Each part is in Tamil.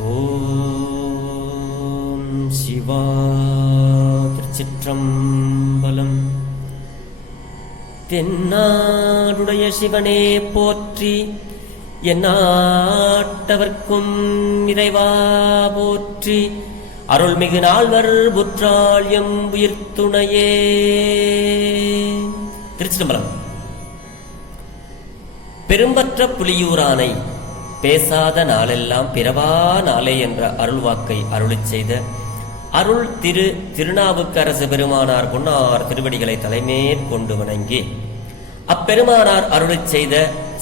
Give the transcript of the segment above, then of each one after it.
ஓம் சிவா திருச்சிற்றம்பலம். தென்னாடுடைய சிவனே போற்றி, எந்நாட்டவர்க்கும் இறைவா போற்றி. அருள்மிகு நால்வர் புற்றாள் எம் உயிர்த்துணையே. திருச்சிற்றம்பலம். பெரும்பற்ற புலியூரானை பேசாத நாளெல்லாம் பிறவா நாளே என்ற அருள்வாக்கை அருளிச் செய்த அருள் திருநாவுக்கரசு பெருமானார் பொன்னார் திருவடிகளை தலைமேற்கொண்டு வணங்கி, அப்பெருமானார் அருளிச் செய்த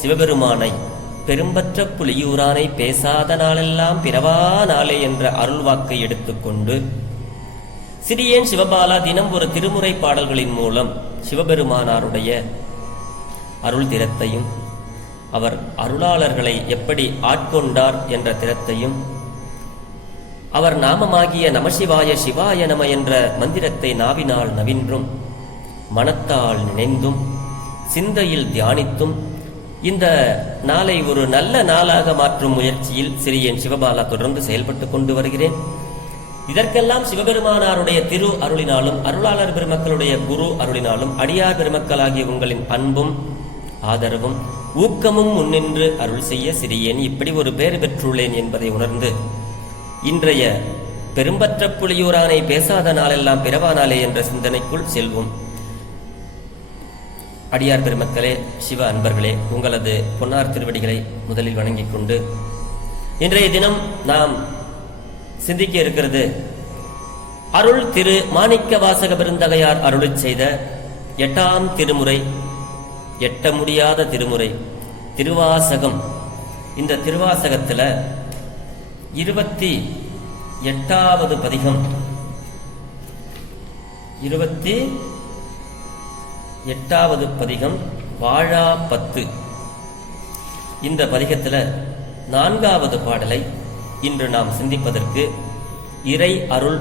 சிவபெருமானை பெரும்பற்ற புலியூரானை பேசாத நாளெல்லாம் பிறவா நாளே என்ற அருள்வாக்கை எடுத்துக்கொண்டு சிறியேன் சிவபாலா தினம் ஒரு திருமுறை பாடல்களின் மூலம் சிவபெருமானாருடைய அருள் திறத்தையும், அவர் அருளாளர்களை எப்படி ஆட்கொண்டார் என்ற திறத்தையும், அவர் நாமமாகிய நமசிவாய சிவாய நம என்ற மந்திரத்தை நாவினால் நவின்றும் மனத்தால் நினைந்தும் சிந்தையில் தியானித்தும் இந்த நாளை ஒரு நல்ல நாளாக மாற்றும் முயற்சியில் சிறியன் சிவபாலா தொடர்ந்து செயல்பட்டு கொண்டு வருகிறேன். இதற்கெல்லாம் சிவபெருமானாருடைய திரு அருளினாலும் அருளாளர் பெருமக்களுடைய குரு அருளினாலும் அடியார் பெருமக்களாகிய உங்களின் அன்பும் ஆதரவும் ஊக்கமும் முன்னின்று அருள் செய்ய சிறியேன் இப்படி ஒரு பேறு பெற்றுள்ளேன் என்பதை உணர்ந்து இன்றைய பெரும்பற்ற புலியூரானை பேசாத நாளெல்லாம் பிறவா நாளே என்ற சிந்தனைக்குள் செல்வோம். அடியார் பெருமக்களே, சிவ அன்பர்களே, உங்களது பொன்னார் திருவடிகளை முதலில் வணங்கிக் கொண்டு இன்றைய தினம் நாம் சிந்திக்க இருக்கிறது அருள் திரு மாணிக்க வாசக பெருந்தகையார் அருளிச் செய்த 8ஆம் திருமுறை, எட்ட முடியாத திருமுறை திருவாசகம். இந்த திருவாசகத்துல 28வது பதிகம், 28வது பதிகம் வாழா 10. இந்த பதிகத்துல 4வது பாடலை இன்று நாம் சிந்திப்பதற்கு இறை அருள்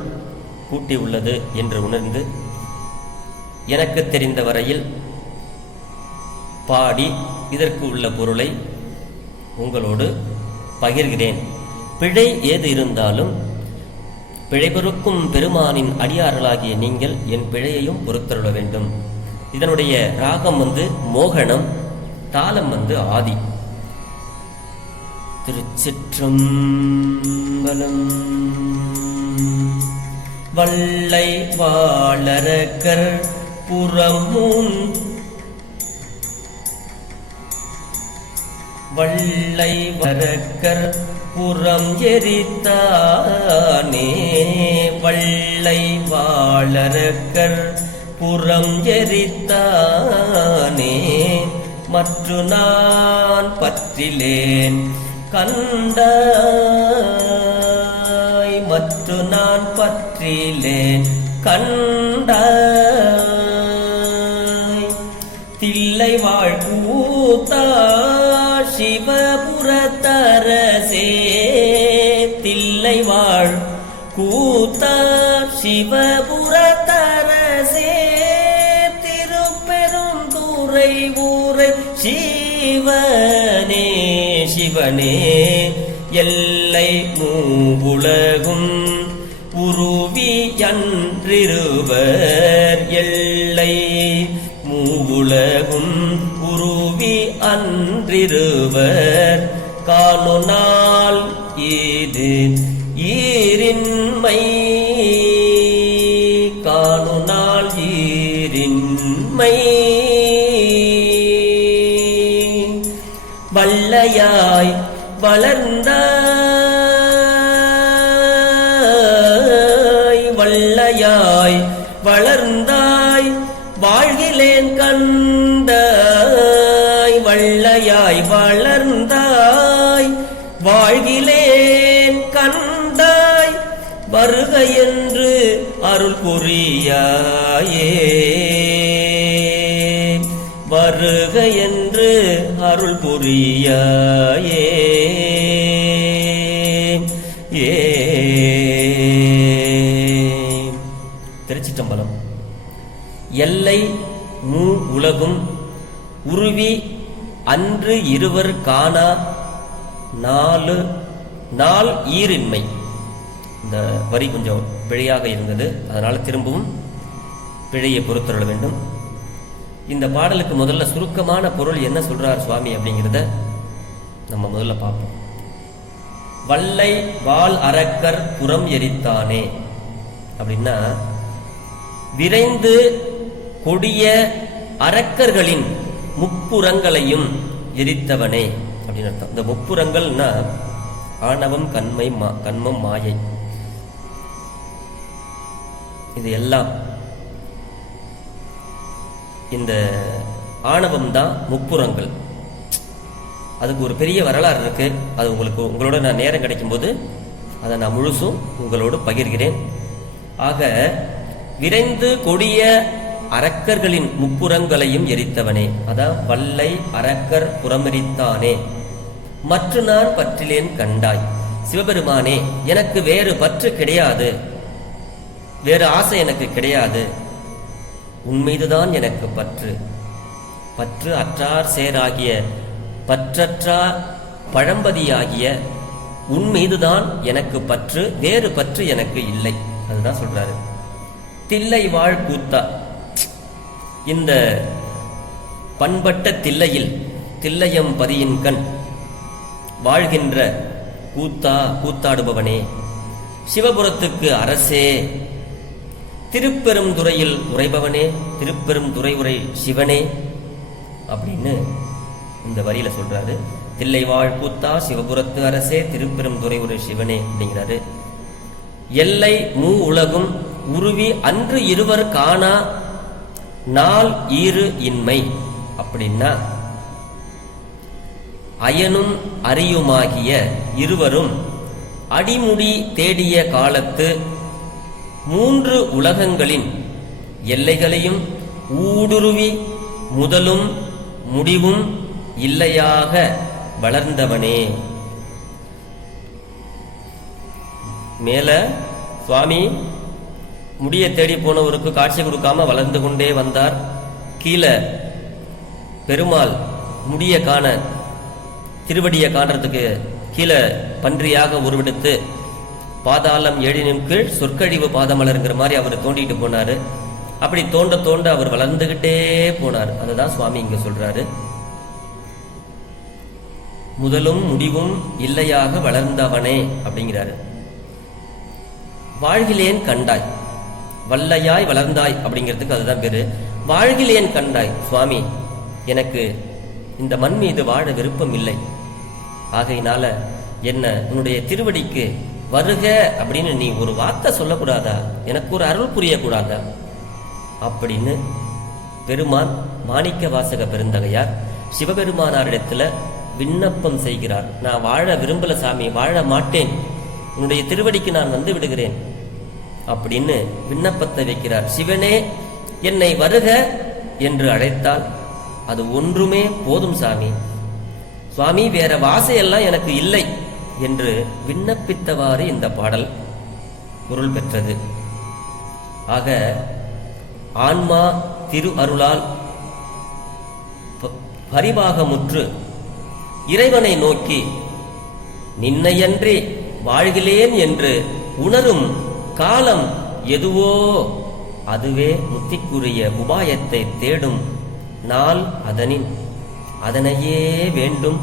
கூட்டியுள்ளது என்று உணர்ந்து எனக்கு தெரிந்த வரையில் பாடி இதற்கு உள்ள பொருளை உங்களோடு பகிர்கிறேன். பிழை ஏது இருந்தாலும் பிழைபொறுக்கும் பெருமானின் அடியார்களாகிய நீங்கள் என் பிழையையும் பொறுத்தருள வேண்டும். இதனுடைய ராகம் மோகனம், தாளம் ஆதி. திருச்சிற்றம்பலம். வள்ளை வாழறக்கர் புறமுன் வள்ளை வரக்கர் புறம் எரித்தானே, வள்ளை வாழறக்கர் புறம் எரித்தானே, மற்று நான் பற்றிலேன் கண்டாய், மற்று நான் பற்றிலேன் கண்டாய், தில்லை வாழ்கூத்தா சிவபுரத்தரசே, தில்லை வாழ் கூத்தா சிவபுரத்தரசே, திருப்பெருந்துறை ஊரை சிவனே சிவனே, எல்லை மூவுலகும் உருவி அன்றிருவர், எல்லை மூவுலகும் உருவி அன்றிருவர், காணுநாள் இது ஈரின்மை, காணுநாள் ஈரின்மை, வள்ளையாய் வளர்ந்தாய், வள்ளையாய் வளர்ந்தாய் வாழ்கிலேன் கண்டாய், வள்ளையாய் வளர்ந்தாய் வாழ்கிலேன் கண்டாய், வருக என்று அருள் புரியாயே, வருக என்று அருள் புரியாயே. திருச்சிற்றம்பலம். எல்லை மூ உலகும் உருவி அன்று இருவர் காணா நாலு நாள் ஈரின்மை. இந்த வரி கொஞ்சம் பிழையாக இருந்தது, அதனால திரும்பவும் பிழையை பொறுத்தருள வேண்டும். இந்த பாடலுக்கு முதல்ல சுருக்கமான பொருள் என்ன சொல்றார் சுவாமி அப்படிங்கிறத நம்ம முதல்ல பார்ப்போம். வல்லை வாள் அரக்கர் புறம் எரித்தானே அப்படின்னா, விரைந்து கொடிய அரக்கர்களின் முப்புறங்களையும் எரித்தவனே அப்படின்னு அர்த்தம். இந்த முப்புறங்கள்னா ஆணவம், கண்மம், மாயை, இது எல்லாம். இந்த ஆணவம் தான் முப்புறங்கள். அதுக்கு ஒரு பெரிய வரலாறு இருக்கு. அது உங்களோட நான் நேரம் கிடைக்கும் போது அதை நான் முழுசும் உங்களோடு பகிர்கிறேன். ஆக, விரைந்து கொடிய அரக்கர்களின் முப்புறங்களையும் எரித்தவனே, அதான் வல்லை அரக்கர் புறமெரித்தானே. மற்ற நான் பற்றிலேன் கண்டாய். சிவபெருமானே, எனக்கு வேறு பற்று கிடையாது, வேறு ஆசை எனக்கு கிடையாது. உன்மீதுதான் எனக்கு பற்று. பற்று அற்றார் சேராகிய பற்றற்றார் பழம்பதியாகிய உன்மீதுதான் எனக்கு பற்று, வேறு பற்று எனக்கு இல்லை. அதுதான் சொல்றாரு. தில்லை வாழ் கூத்தா, இந்த பண்பட்ட தில்லையில், தில்லையம் பதியின் கண் வாழ்கின்ற கூத்தா, கூத்தாடுபவனே, சிவபுரத்துக்கு அரசே, திருப்பெருந்துறையில் உரைபவனே, திருப்பெருந்துறை உரை சிவனே அப்படின்னு இந்த வரியில சொல்றாரு. தில்லை வாழ் கூத்தா, சிவபுரத்து அரசே, திருப்பெருந்துறை உரை சிவனே அப்படிங்கிறாரு. எல்லை மூ உலகும் உருவி அன்று இருவர் காணா நாள் ஈறு இன்மை அப்படின்னா, அயனும் அரியுமாகிய இருவரும் அடிமுடி தேடிய காலத்து மூன்று உலகங்களின் எல்லைகளையும் ஊடுருவி முதலும் முடிவும் இல்லையாக வளர்ந்தவனே. மேல சுவாமி முடிய தேடி போனவருக்கு காட்சி கொடுக்காம வளர்ந்து கொண்டே வந்தார். கீழே பெருமாள் முடிய காண, திருவடியை காண்றதுக்கு கீழே பன்றியாக உருவெடுத்து பாதாளம் ஏழினும் கீழ் சொற்கழிவு பாதமலருங்கிற மாதிரி அவர் தோண்டிட்டு போனாரு. அப்படி தோண்ட தோண்ட அவர் வளர்ந்துகிட்டே போனார். அதுதான் சுவாமி இங்க சொல்றாரு. முதலும் முடிவும் இல்லையாக வளர்ந்தவனே அப்படிங்கிறாரு. வாழ்கிலேன் கண்டாய், வல்லையாய் வளர்ந்தாய் அப்படிங்கிறதுக்கு அதுதான் பேரு. வாழ்கிலேன் கண்டாய். சுவாமி, எனக்கு இந்த மண் மீது வாழ விருப்பம் இல்லை. ஆகையினால என்ன உன்னுடைய திருவடிக்கு வருக அப்படின்னு நீ ஒரு வார்த்தை சொல்லக்கூடாதா? எனக்கு ஒரு அருள் புரியக்கூடாதா அப்படின்னு பெருமான் மாணிக்க வாசக பெருந்தகையார் சிவபெருமானாரிடத்துல விண்ணப்பம் செய்கிறார். நான் வாழ விரும்பல சாமி, வாழ மாட்டேன், உன்னுடைய திருவடிக்கு நான் வந்து விடுகிறேன் அப்படின்னு விண்ணப்பத்தை வைக்கிறார். சிவனே, என்னை வருக என்று அழைத்தால் அது ஒன்றுமே போதும் சாமி. சுவாமி, வேற வாசையெல்லாம் எனக்கு இல்லை என்று விண்ணப்பித்தவாறு இந்த பாடல் பொருள் பெற்றது. ஆக, ஆன்மா திரு அருளால் பரிபாகமுற்று இறைவனை நோக்கி நின்னையன்றி வாழ்கிலேன் என்று உணரும் காலம் எதுவோ அதுவே முத்திக்குரிய உபாயத்தை தேடும் நாள் அதனின் அதனையே வேண்டும்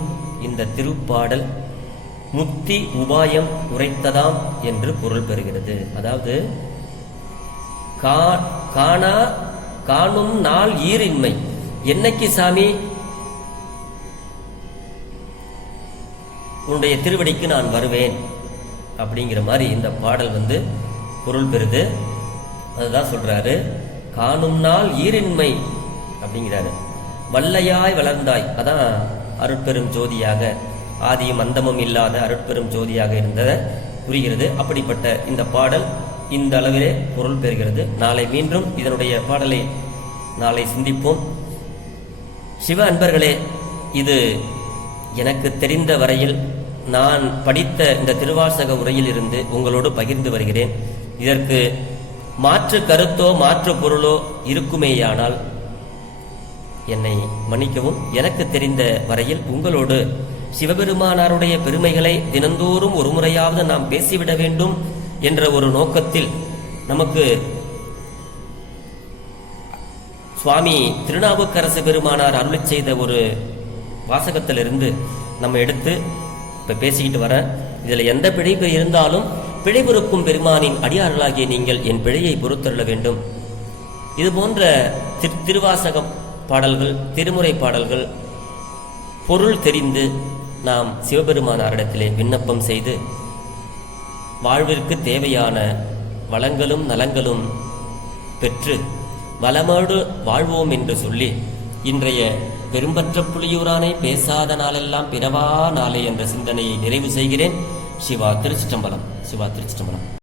இந்த திருப்பாடல் முத்தி உபாயம் உரைத்ததாம் என்று பொருள் பெறுகிறது. அதாவது காணா காணும் நாள் ஈரின்மை. என்னைக்கு சாமி உன்னுடைய திருவடிக்கு நான் வருவேன் அப்படிங்கிற மாதிரி இந்த பாடல் பொருள் பெறுது. அதுதான் சொல்றாரு, காணும் நாள் ஈரின்மை அப்படிங்கிறாரு. வல்லையாய் வளர்ந்தாய், அதான் அருட்பெரும் ஜோதியாக, ஆதியும் அந்தமும் இல்லாத அருட்பெரும் ஜோதியாக இருந்ததை புரிகிறது. அப்படிப்பட்ட இந்த பாடல் இந்த அளவிலே பொருள் பெறுகிறது. நாளை மீண்டும் இதனுடைய பாடலை நாளை சிந்திப்போம். சிவ அன்பர்களே, இது எனக்கு தெரிந்த வரையில் நான் படித்த இந்த திருவாசக உரையில் இருந்து உங்களோடு பகிர்ந்து வருகிறேன். இதற்கு மாற்று கருத்தோ மாற்று பொருளோ இருக்குமேயானால் என்னை மன்னிக்கவும். எனக்கு தெரிந்த வரையில் உங்களோடு சிவபெருமானாருடைய பெருமைகளை தினந்தோறும் ஒரு முறையாவது நாம் பேசிவிட வேண்டும் என்ற ஒரு நோக்கத்தில் நமக்கு சுவாமி திருநாவுக்கரசு பெருமானார் அருளிச் செய்த ஒரு வாசகத்திலிருந்து நம்ம எடுத்து இப்ப பேசிக்கிட்டு வர. இதுல எந்த பிழைப்பு இருந்தாலும் பிழை பொறுக்கும் பெருமானின் அடியார்களாகிய நீங்கள் என் பிழையை பொறுத்தருள வேண்டும். இது போன்ற திருவாசகம் பாடல்கள், திருமுறை பாடல்கள் பொருள் தெரிந்து நாம் சிவபெருமானாரிடத்திலே விண்ணப்பம் செய்து வாழ்விற்கு தேவையான வளங்களும் நலங்களும் பெற்று வளமோடு வாழ்வோம் என்று சொல்லி இன்றைய பெரும்பற்ற புலியூரானை பேசாத நாளெல்லாம் பிறவா நாளே என்ற சிந்தனையை நிறைவு செய்கிறேன். சிவா திருச்சிற்றம்பலம். சிவா திருச்சிற்றம்பலம்.